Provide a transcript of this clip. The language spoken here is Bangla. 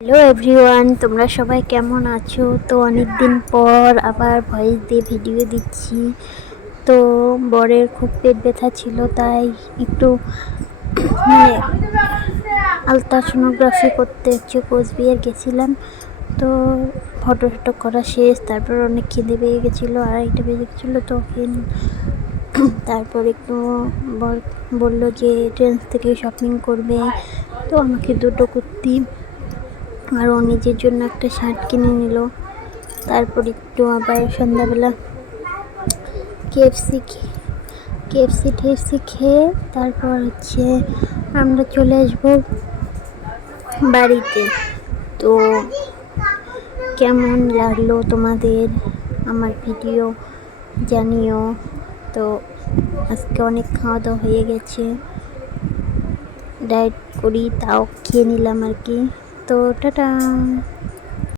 হ্যালো এভরিওয়ান, তোমরা সবাই কেমন আছো? তো অনেক দিন পর আবার ভয়েস দিয়ে ভিডিও দিচ্ছি। তো বরের খুব পেট ব্যথা ছিল, তাই একটু মানে আলট্রাসোনোগ্রাফি করতে কোচবিহার গেছিলাম। তো ফটো করা শেষ, তারপর অনেক খিদে পেয়ে গেছিলো, 2:30 বেজে গেছিলো। তো তারপর একটু বর বললো যে ট্রেন্ডস থেকে শপিং করবে। তো আমাকে দুটো কুর্তি আর ও নিজের জন্য একটা শার্ট কিনে নিল। তারপর একটু আবার সন্ধ্যাবেলা কেএফসি খেয়ে তারপর আমরা চলে আসবো বাড়িতে। তো কেমন লাগলো তোমাদের আমার ভিডিও জানিও। তো আজকে অনেক খাওয়া দাওয়া হয়ে গেছে, ডায়েট করি তাও খেয়ে নিলাম আর কি। তো টাটা।